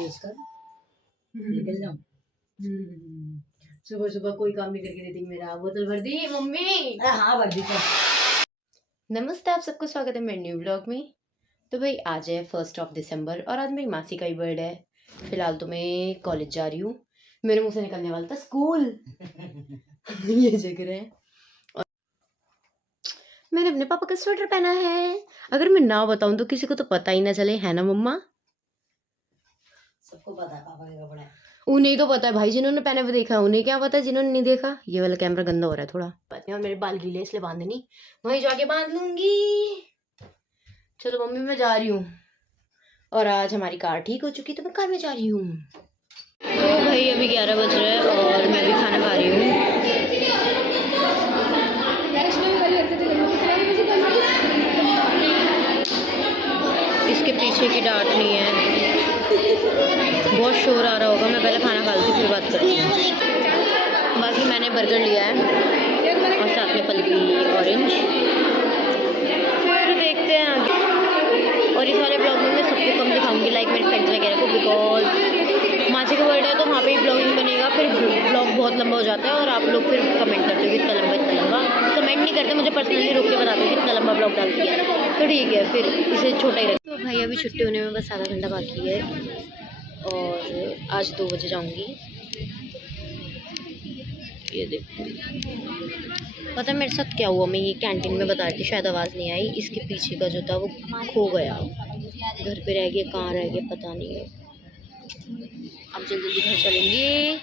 Use कर निकल जाऊं। सुबह सुबह कोई काम नहीं करके देती। मेरा बोतल भर दी मम्मी। हाँ भर दी। नमस्ते, आप सबको स्वागत है मेरे न्यू ब्लॉग में। तो भाई आज है 1 दिसंबर और आज मेरी मासी का ही बर्थडे है। फिलहाल तो मैं कॉलेज जा रही हूँ। मेरे मुंह से निकलने वाला था स्कूल। ये जगह है। और मैंने अपने पापा का स्वेटर पहना है। अगर मैं ना बताऊं तो किसी को तो पता ही ना चले, है ना मम्मा? सबको पता है पापा के कपड़े। उन्हें तो पता है भाई, जिन्होंने पहने हुए देखा है उन्हें क्या पता है जिन्होंने नहीं देखा। ये वाला कैमरा गंदा हो रहा है थोड़ा। बात नहीं, और मेरे बाल गीले इसलिए बांधे नहीं, वहीं जाके बांध लूंगी। चलो मम्मी मैं जा रही हूँ। और आज हमारी कार ठीक हो चुकी तो मैं कार में जा रही हूँ। तो भाई अभी 11 बज रहे हैं और मैं भी खाना खा रही हूँ। इसके पीछे की डांट नहीं है, बहुत शोर आ रहा होगा। मैं पहले खाना खा लेती फिर बात करती हूँ। बाकी मैंने बर्गर लिया है और साथ में फल की ऑरेंज। फिर देखते हैं आगे। और इस वाले ब्लॉग में मैं सबको कम दिखाऊंगी, लाइक मेरे फ्रेंड्स वगैरह को, बिकॉज मासी का बर्थडे है तो वहाँ पे ही ब्लॉगिंग बनेगा। फिर ब्लॉग बहुत लंबा हो जाता है और आप लोग फिर कमेंट करते हो कि इतना लंबा इतना लंबा। कमेंट नहीं करते, मुझे पर्सनली रोक के बताते हो कि इतना लंबा ब्लॉग डालती है। तो ठीक है, फिर इसे छोटा ही रखते। तो भाई अभी छुट्टी होने में बस आधा घंटा बाकी है और आज 2 बजे जाऊँगी। ये देखो, पता है मेरे साथ क्या हुआ? मैं ये कैंटीन में बता रही थी, शायद आवाज़ नहीं आई। इसके पीछे का जो था वो खो गया, घर पे रह गया, कहाँ रह गया पता नहीं है। अब जल्दी जल्दी घर चलेंगे।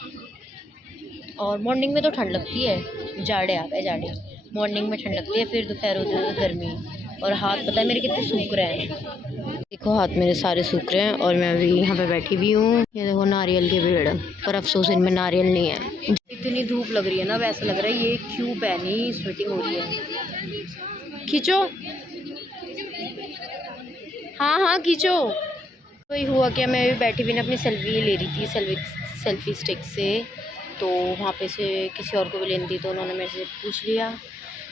और मॉर्निंग में तो ठंड लगती है, जाड़े आ गए जाड़े। मॉर्निंग में ठंड लगती है, फिर दोपहर होते होते गर्मी। और हाथ पता है मेरे कितने सूख रहे हैं। देखो हाथ मेरे सारे सूख रहे हैं और मैं अभी यहाँ पे बैठी भी हूँ। ये देखो नारियल के पेड़, पर अफसोस इनमें नारियल नहीं है। इतनी धूप लग रही है ना, वैसा लग रहा है ये क्यों पहनी, स्वेटिंग हो रही है। खींचो, हाँ हाँ खींचो। वही हुआ क्या, मैं भी बैठी हुई ना अपनी सेल्फी ले रही थी सेल्फी स्टिक से। तो वहाँ पे से किसी और को भी लेनी थी तो उन्होंने मेरे से पूछ लिया।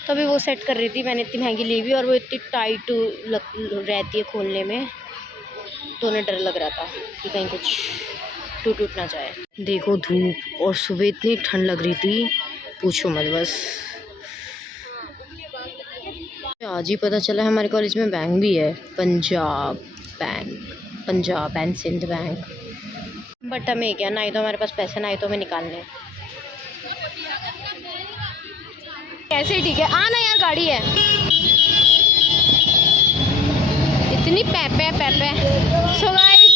तो अभी वो सेट कर रही थी। मैंने इतनी महंगी ली हुई और वो इतनी टाइट रहती है खोलने में, तो उन्हें डर लग रहा था कि कहीं कुछ टूट ना जाए। देखो धूप, और सुबह इतनी ठंड लग रही थी पूछो मत बस। आज ही पता चला हमारे कॉलेज में बैंक भी है, Punjab bank, Punjab and Sind bank. But हमें क्या, ना ही तो हमारे पास पैसे ना ही तो हमें निकालने। कैसे ठीक है, आना यार गाड़ी है। इतनी पैपे सो गाइस,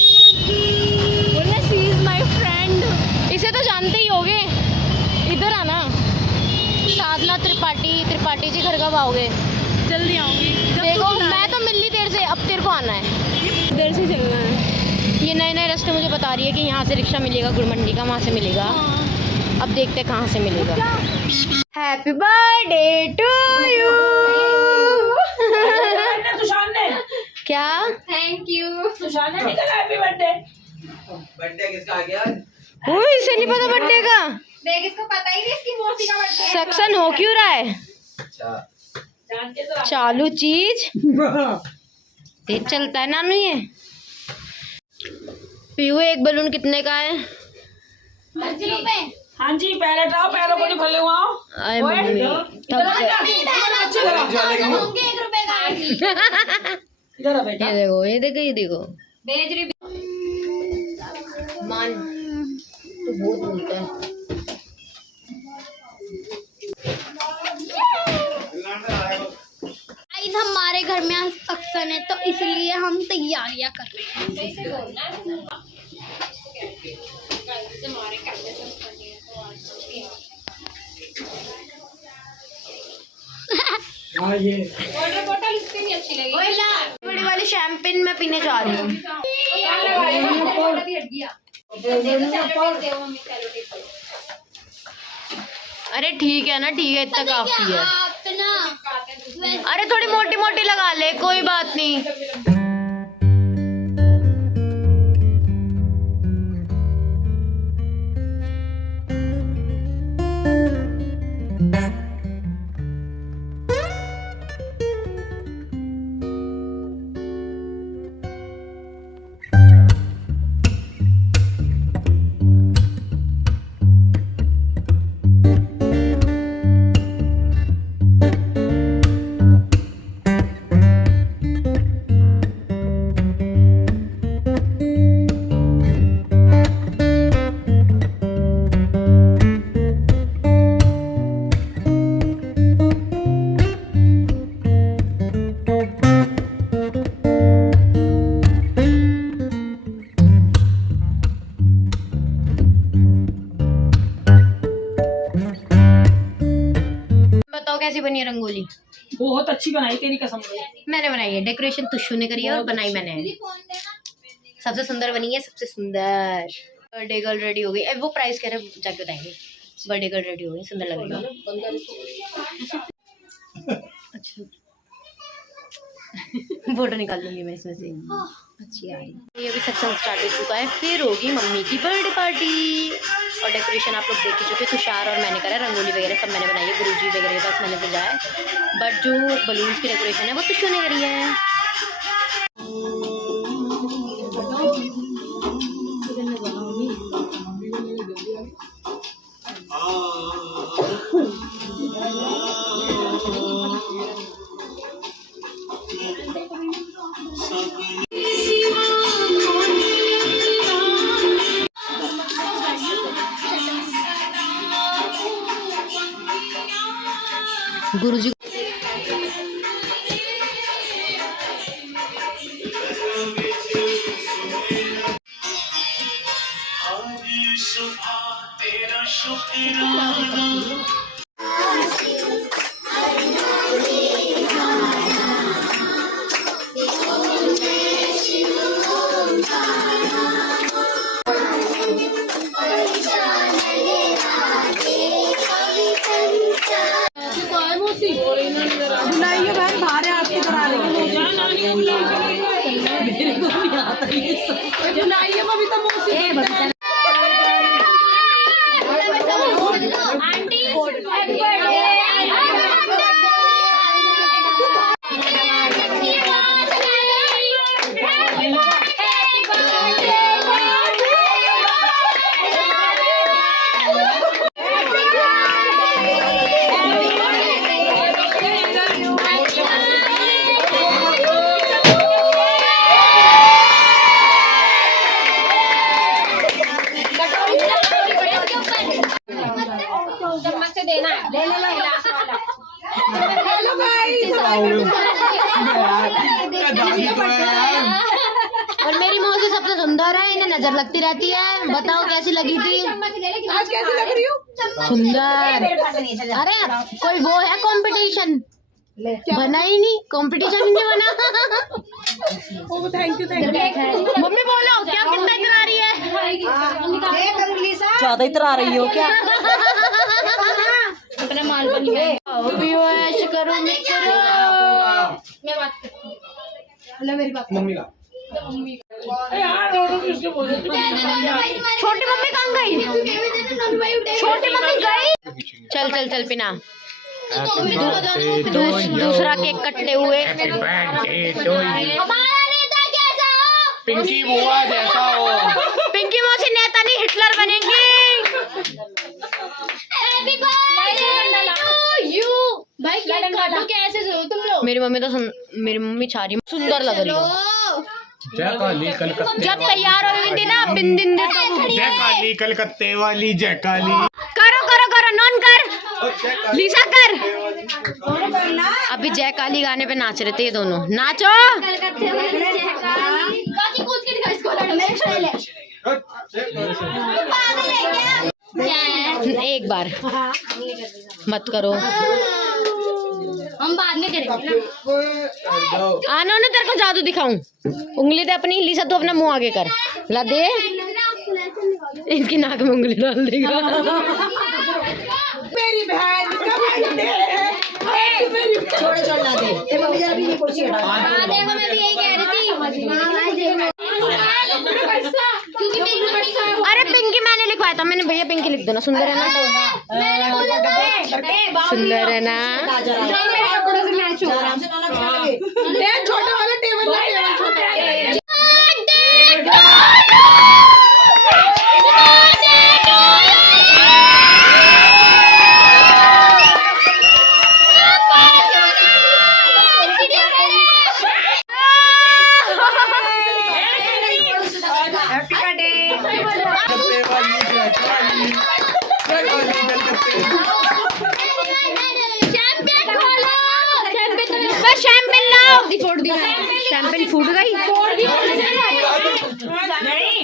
बोलना शी इज माय फ्रेंड। इसे तो जानते ही होगे। इधर आना, साधना त्रिपाठी जी घर कब आओगे? जल्दी आऊंगी। देखो मैं तो मिल ली देर से, अब तेरे को आना है। देर से चलना है। ये नए नए रास्ते मुझे बता रही है कि यहाँ से रिक्शा मिलेगा, गुड़ मंडी का वहाँ से मिलेगा। अब देखते हैं कहाँ से मिलेगा। Happy birthday to you. क्या थैंक यू। सुशांत ने कहा हैप्पी बर्थडे। बर्थडे किसका आ गया? इसे नहीं पता बर्थडे का। देख इसको पता ही नहीं इसकी मौसी का बर्थडे है। सेक्शन हो क्यों रहा है? अच्छा जानते तो चालू चीज तेज चलता है नानू ये। पीयू एक बलून कितने का है? 5 रुपए। हाँ जी, पहले जाओ, पैरों को नहीं फले हुआ। आए मम्मी इधर 1 रुपए का है। इधर आ बेटा। ये देखो भेज रही। मान तो बहुत बोलता है। गाइस हमारे घर में आज फंक्शन है तो इसलिए हम तैयारियां कर रहे हैं। ये वाटर बॉटल इसकी नहीं अच्छी लगी। बड़ी वाली शैंपेन मैं पीने जा रही हूँ। अरे ठीक है ना, ठीक है, इतना काफी है। अरे थोड़ी मोटी मोटी लगा ले, कोई बात नहीं। कैसी बनी है रंगोली? बहुत अच्छी बनाई तेरी कसम से। मैंने बनाई है, डेकोरेशन तुष्यू ने करी है और बनाई मैंने है। सबसे सुंदर बनी है, सबसे सुंदर। बर्थडे गर्ल रेडी हो गई। अब वो प्राइस कह रहे जाके बताएंगे। बर्थडे गर्ल रेडी हो गई, सुंदर लग रही है। अच्छा फोटो निकाल लूंगी मैं इसमें से। अच्छी आ रही है। ये अभी सत्संग स्टार्ट हो चुका है, फिर होगी मम्मी की बर्थडे पार्टी। और डेकोरेशन आप लोग देख ही चुके, तुषार और मैंने करा, रंगोली वगैरह सब मैंने बनाई है, गुरुजी वगैरह के पास मैंने भेजा है। बट जो बलून्स की डेकोरेशन है वो तुषार ने करी है। गुरुजी बुलाइए बहन, बाहर है आपकी करा लेंगे। मेरे को नहीं आता ये सब। बुलाइए बबीता मौसी। और मेरी मौसी सबसे सुंदर है, इन्हें नजर लगती रहती है। बताओ कैसी लगी थी? आज कैसी लग रही हूँ? सुंदर। अरे कोई वो है कंपटीशन? बना ही नहीं, कंपटीशन ही नहीं बना। Thank you. मम्मी बोलो क्या कितना इतना रही है? ज्यादा इतरा रही हो क्या? अपना माल बन गया। ऐश करो मित्र। मैं बात करती मेरी बात मम्मी का छोटी मम्मी कहाँ गई? छोटी मम्मी गई। चल चल चल पिना। दूसरा केक कटते हुए। पिंकी बुआ जैसा हो। पिंकी मौसी नेता नहीं हिटलर बनेंगी। मेरी मम्मी तो मेरी मम्मी छारी सुंदर लग रही है। जय काली कलकत्ते जब तैयार हो गई थी ना बिन दिन दे तो जय काली कलकत्ते वाली जय काली। करो करो करो नॉन कर लीसा कर। अभी जय काली गाने पे नाच रहे थे ये दोनों। नाचो। एक बार मत करो, हम बाद में करेंगे। आना ना तेरे को जादू दिखाऊं। उंगली दे अपनी। लीसा तू अपना मुंह आगे कर। ला दे। इनकी नाक में उंगली डाल देगा। मेरी बहन छोड़ ला दे। कुर्सी हटा। देखो मैं भी यही कह रही थी। अरे पिंकी मैंने लिखवाया था। मैंने भैया पिंकी लिख दो ना। सुंदर है ना? सुंदर है ना? छोटा वाला टेबल छोटा है। शैंपेन फूट गई। नहीं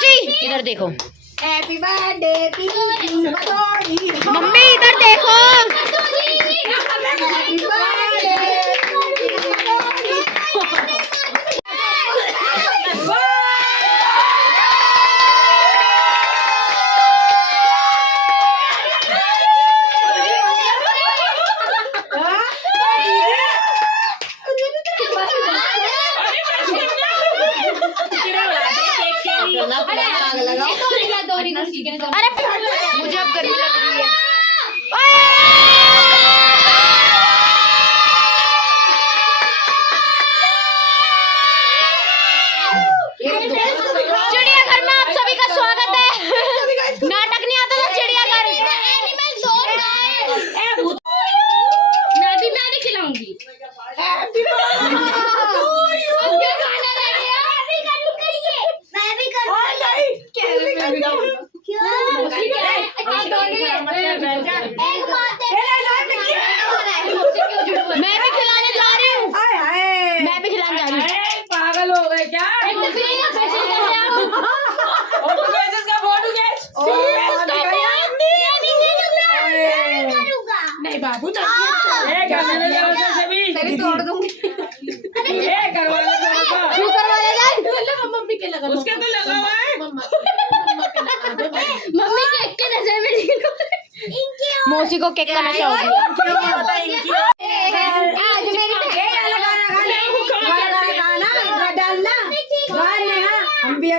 मौसी इधर देखो। हैप्पी बर्थडे मम्मी इधर देखो। अरे मुझे अब गर्मी लग रही है। चिड़ियाघर में आप सभी का स्वागत है। नाटक नहीं आता था चिड़ियाघर। मैं नहीं खिलाऊंगी। मैं भी खिलाने जा रही हूँ। मैं भी खिलाने जा रही हूँ। पागल हो गए क्या? नहीं बाबू नहीं तोड़ दूंगी। मम्मी के लगा उसके तो लगा हुआ है। मम्मी केक के नजर में मौसी को केक का नशा हो गया। आज मेरी डालना हम भी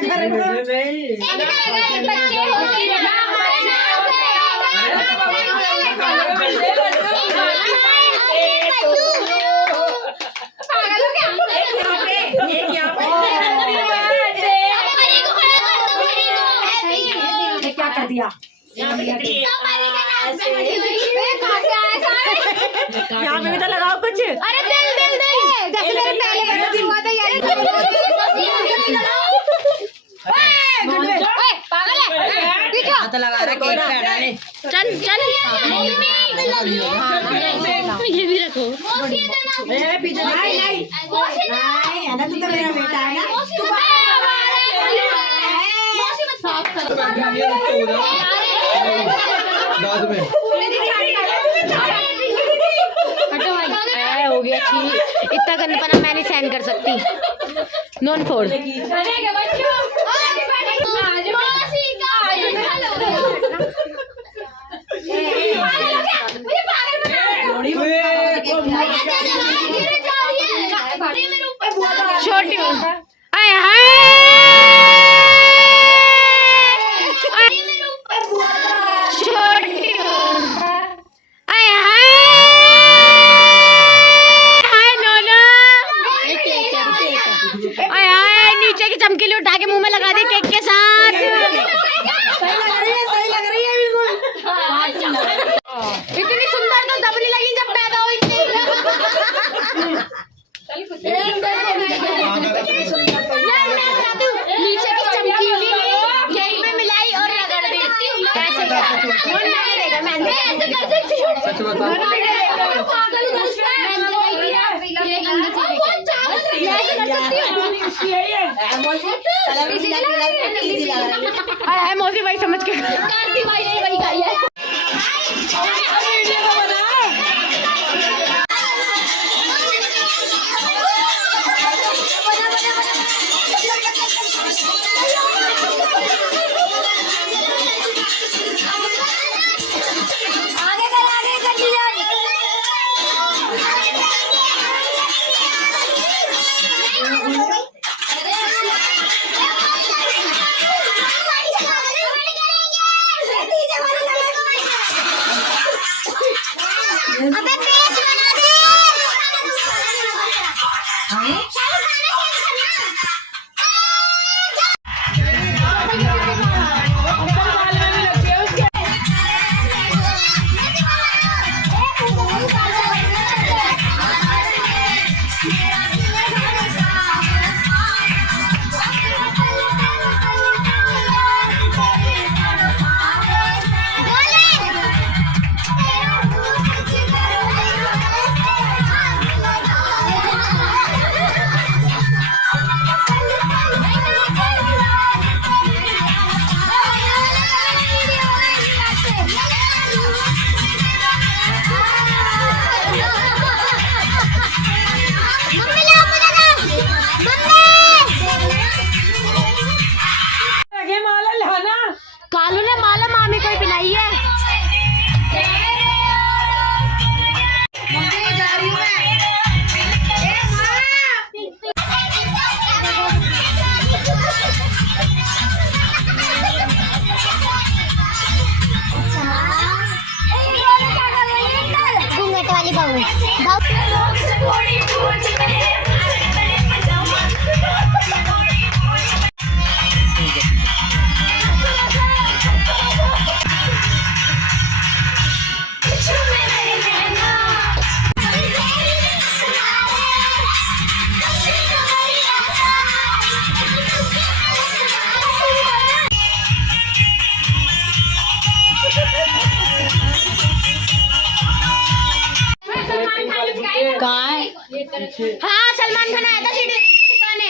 क्या कर दिया? यहाँ पे भी तो लगाओ कुछ। अरे दिल दिल दिल जैसे मेरे पहले का दिन हुआ था यार। पागल है पीछे तो लगा रहा केक डाले। चल चल ये भी रखो। पीछे नहीं नहीं अनंत तो मेरा बेटा है ना। हो गया ठीक। इतना गंदपना मैं नहीं सहन कर सकती। नॉन फोड़ छोटी आए हाय छोटी आए हाय हाय नोना आए हाय नीचे की चमकीली उठा के मुंह में लगा दे केक के साथ। इतनी सुंदर तो तब नहीं लगी जब पैदा हुई थी। नीचे की चमकीली केक में मिलाई और रगड़ दी। कैसे मौसी भाई समझ के वही खाई है। कहाँ है? हाँ सलमान खान आया था सीडी सिखाने।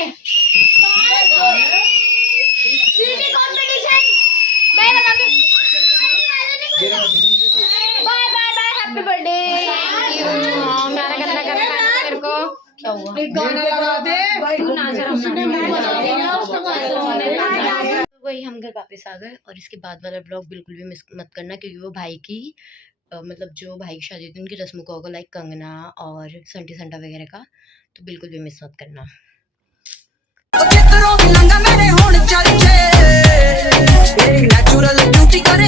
CD competition. Bye bye bye happy birthday. गाना करना करना मेरे को क्या हुआ? एक गाना लगा दे। तू नाच रहा वही हम घर वापस आ गए और इसके बाद वाला ब्लॉग बिल्कुल भी मिस मत करना क्योंकि वो भाई की मतलब जो भाई की शादी थी उनकी रस्मों का होगा लाइक कंगना और संटी संटा वगैरह का, तो बिल्कुल भी मिस मत करना। नेचुरल ब्यूटी करे